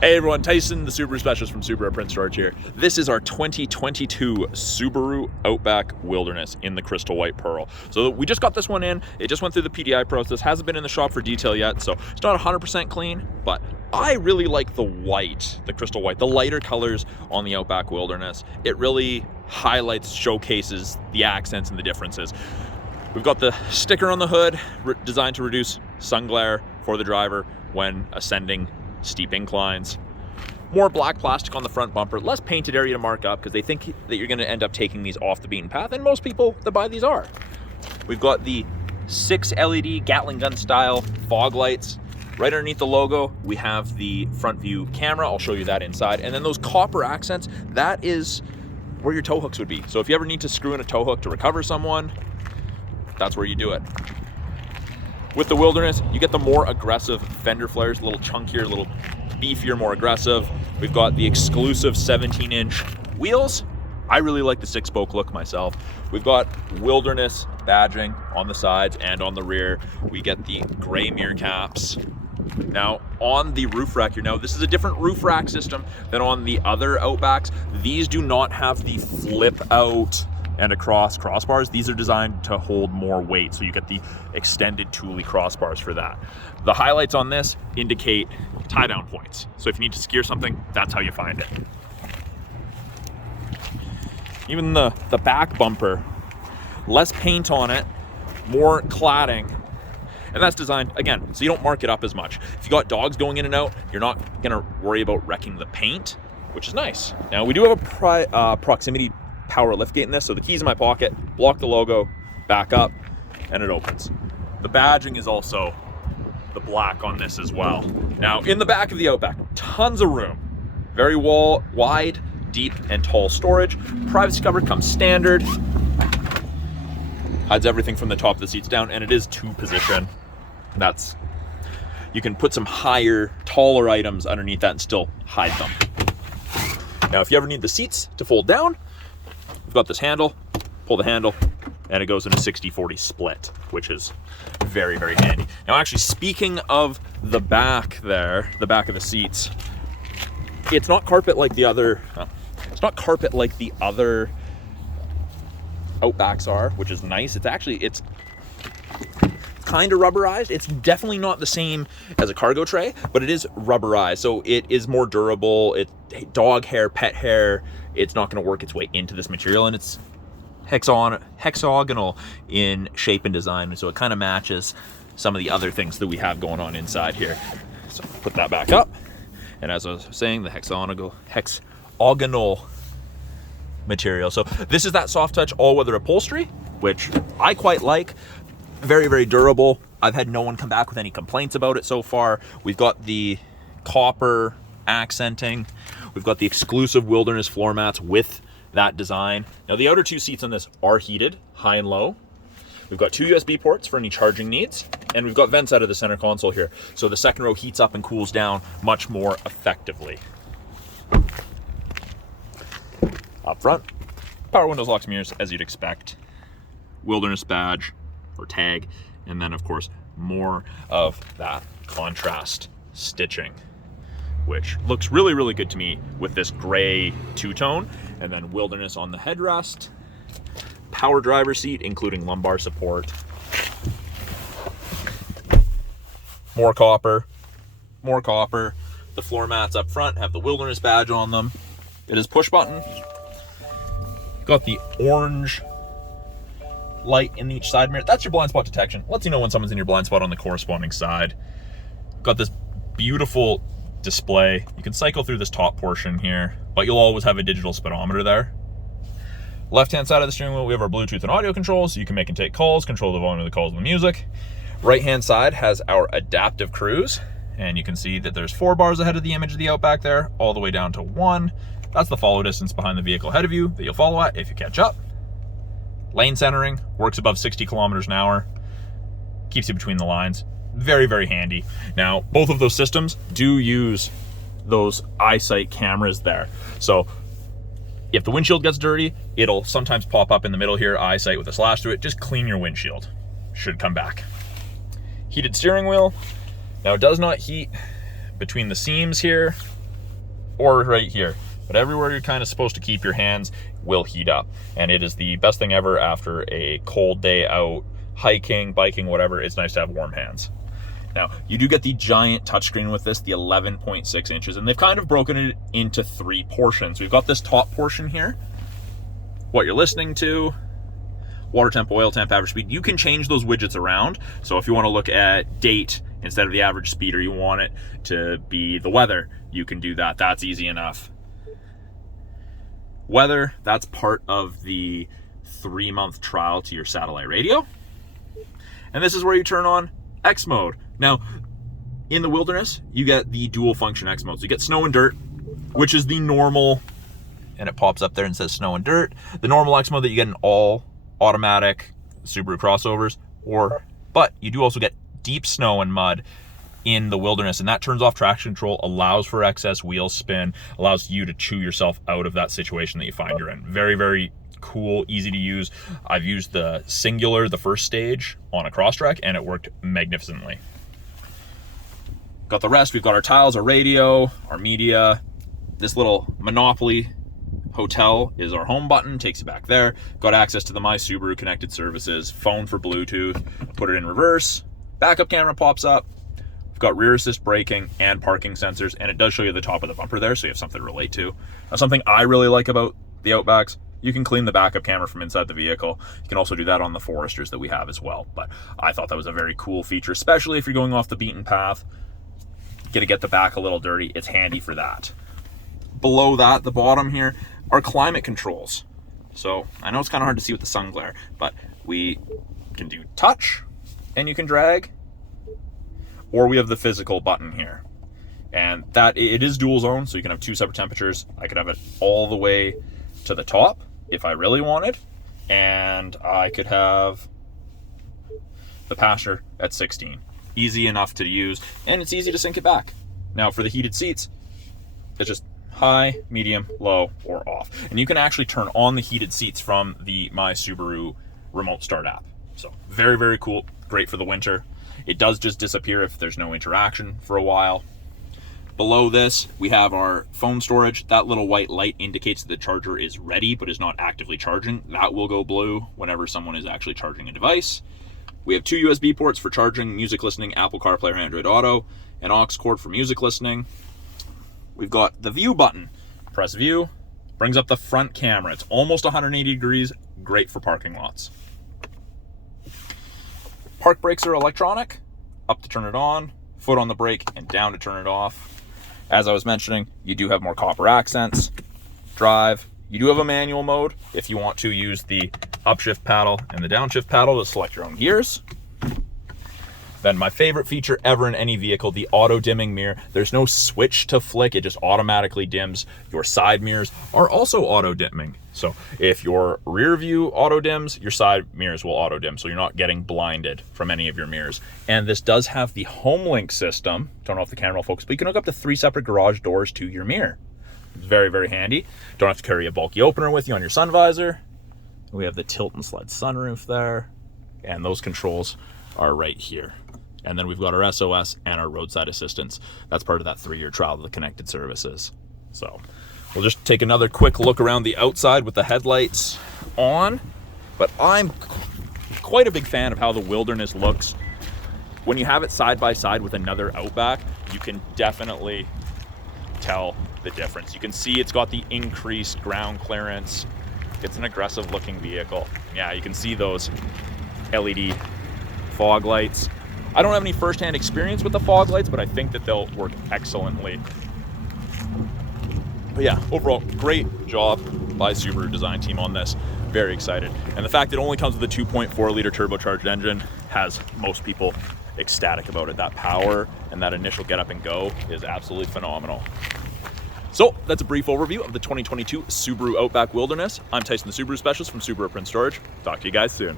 Hey everyone, Tyson, the Subaru specialist from Subaru Prince George here. This is our 2022 Subaru Outback Wilderness in the crystal white pearl. So we just got this one in. It just went through the PDI process. Hasn't been in the shop for detail yet, so it's not 100% clean, but I really like the white, the crystal white, the lighter colors on the Outback Wilderness. It really highlights, showcases the accents and the differences. We've got the sticker on the hood designed to reduce sun glare for the driver when ascending steep inclines. More black plastic on the front bumper, less painted area to mark up because they think that you're going to end up taking these off the beaten path, and most people that buy these are. We've got the 6 LED Gatling gun style fog lights. Right underneath the logo, we have the front view camera. I'll show you that inside. And then those copper accents, that is where your tow hooks would be. So if you ever need to screw in a tow hook to recover someone, that's where you do it. With the Wilderness, you get the more aggressive fender flares, a little chunkier, a little beefier, more aggressive. We've got the exclusive 17-inch wheels. I really like the 6-spoke look myself. We've got Wilderness badging on the sides and on the rear. We get the gray mirror caps. Now, on the roof rack here, now this is a different roof rack system than on the other Outbacks. These do not have the flip out and across crossbars. These are designed to hold more weight, so you get the extended Thule crossbars for that. The highlights on this indicate tie down points. So if you need to secure something, that's how you find it. Even the back bumper, less paint on it, more cladding. And that's designed, again, so you don't mark it up as much. If you got dogs going in and out, you're not gonna worry about wrecking the paint, which is nice. Now, we do have a proximity power liftgate in this, so the key's in my pocket, block the logo, back up, and it opens. The badging is also the black on this as well. Now, in the back of the Outback, tons of room. Very wide, deep, and tall storage. Privacy cover comes standard. Hides everything from the top of the seats down, and it is 2-position. That's, you can put some higher, taller items underneath that and still hide them. Now, if you ever need the seats to fold down, we've got this handle, pull the handle, and it goes in a 60-40 split, which is very, very handy. Now, actually, speaking of the back there, the back of the seats, it's not carpet like the other, Outbacks are, which is nice. It's actually, it's kind of rubberized. It's definitely not the same as a cargo tray, but it is rubberized, so it is more durable. It dog hair, pet hair, it's not going to work its way into this material, and it's hexagonal in shape and design, so it kind of matches some of the other things that we have going on inside here. So put that back up, and as I was saying, the hexagonal material. So this is that soft touch all-weather upholstery, which I quite like. Very, very durable. I've had no one come back with any complaints about it so far. We've got the copper accenting. We've got the exclusive Wilderness floor mats with that design. Now, the outer 2 seats on this are heated, high and low. We've got 2 USB ports for any charging needs, and we've got vents out of the center console here. So the second row heats up and cools down much more effectively. Up front, power windows, locks, mirrors, as you'd expect. Wilderness badge or tag, and then of course more of that contrast stitching, which looks really, really good to me with this gray two-tone. And then Wilderness on the headrest, power driver seat including lumbar support, more copper. The floor mats up front have the Wilderness badge on them. It is push button. Got the orange light in each side mirror. That's your blind spot detection. Lets you know when someone's in your blind spot on the corresponding side. Got this beautiful display. You can cycle through this top portion here, but you'll always have a digital speedometer there. Left-hand side of the steering wheel, we have our Bluetooth and audio controls, so you can make and take calls, control the volume of the calls and the music. Right-hand side has our adaptive cruise, and you can see that there's 4 bars ahead of the image of the Outback there, all the way down to 1. That's the follow distance behind the vehicle ahead of you that you'll follow at if you catch up. Lane centering, works above 60 kilometers an hour, keeps you between the lines. Very, very handy. Now, both of those systems do use those eyesight cameras there. So if the windshield gets dirty, it'll sometimes pop up in the middle here, eyesight with a slash through it. Just clean your windshield. Should come back. Heated steering wheel. Now, it does not heat between the seams here. or right here. But everywhere you're kind of supposed to keep your hands will heat up. And it is the best thing ever after a cold day out, hiking, biking, whatever. It's nice to have warm hands. Now, you do get the giant touchscreen with this, the 11.6 inches, and they've kind of broken it into 3 portions. We've got this top portion here, what you're listening to, water temp, oil temp, average speed. You can change those widgets around. So if you want to look at date instead of the average speed, or you want it to be the weather, you can do that. That's easy enough. Weather, that's part of the 3-month trial to your satellite radio. And this is where you turn on X mode. Now, in the wilderness, you get the dual function X modes. You get snow and dirt, which is the normal, and it pops up there and says snow and dirt. The normal X mode that you get in all automatic Subaru crossovers, but you do also get deep snow and mud in the wilderness, and that turns off traction control, allows for excess wheel spin, allows you to chew yourself out of that situation that you find you're in. Very, very cool, easy to use. I've used the singular, the first stage, on a Crosstrek, and it worked magnificently. Got the rest. We've got our tiles, our radio, our media. This little Monopoly hotel is our home button, takes you back there. Got access to the My Subaru connected services, phone for Bluetooth, put it in reverse, backup camera pops up. We've got rear assist braking and parking sensors, and it does show you the top of the bumper there, so you have something to relate to. Now, something I really like about the Outbacks, you can clean the backup camera from inside the vehicle. You can also do that on the Foresters that we have as well, but I thought that was a very cool feature, especially if you're going off the beaten path. Gonna get the back a little dirty, it's handy for that. Below that, the bottom here, are climate controls. So I know it's kind of hard to see with the sun glare, but we can do touch, and you can drag, or we have the physical button here. And that, it is dual zone, so you can have 2 separate temperatures. I could have it all the way to the top if I really wanted, and I could have the passenger at 16. Easy enough to use, and it's easy to sync it back. Now for the heated seats, it's just high, medium, low, or off. And you can actually turn on the heated seats from the My Subaru remote start app. So very, very cool, great for the winter. It does just disappear if there's no interaction for a while. Below this, we have our phone storage. That little white light indicates that the charger is ready, but is not actively charging. That will go blue whenever someone is actually charging a device. We have 2 USB ports for charging, music listening, Apple CarPlay or Android Auto, an aux cord for music listening. We've got the view button. Press view, brings up the front camera. It's almost 180 degrees, great for parking lots. Park brakes are electronic, up to turn it on, foot on the brake, and down to turn it off. As I was mentioning, you do have more copper accents. Drive, you do have a manual mode if you want to use the upshift paddle and the downshift paddle to select your own gears. Then my favorite feature ever in any vehicle, the auto dimming mirror. There's no switch to flick, it just automatically dims. Your side mirrors are also auto dimming. So if your rear view auto dims, your side mirrors will auto dim, so you're not getting blinded from any of your mirrors. And this does have the HomeLink system. Don't know if the camera will focus, but you can hook up to 3 separate garage doors to your mirror. It's very, very handy. Don't have to carry a bulky opener with you on your sun visor. We have the tilt and slide sunroof there, and those controls are right here. And then we've got our SOS and our roadside assistance. That's part of that 3-year trial of the connected services. So we'll just take another quick look around the outside with the headlights on. But I'm quite a big fan of how the Wilderness looks. When you have it side by side with another Outback, you can definitely tell the difference. You can see it's got the increased ground clearance. It's an aggressive looking vehicle. Yeah, you can see those LED fog lights. I don't have any first-hand experience with the fog lights, but I think that they'll work excellently. But yeah, overall, great job by Subaru design team on this. Very excited. And the fact that it only comes with a 2.4-liter turbocharged engine has most people ecstatic about it. That power and that initial get up and go is absolutely phenomenal. So that's a brief overview of the 2022 Subaru Outback Wilderness. I'm Tyson, the Subaru Specialist from Subaru Prince George. Talk to you guys soon.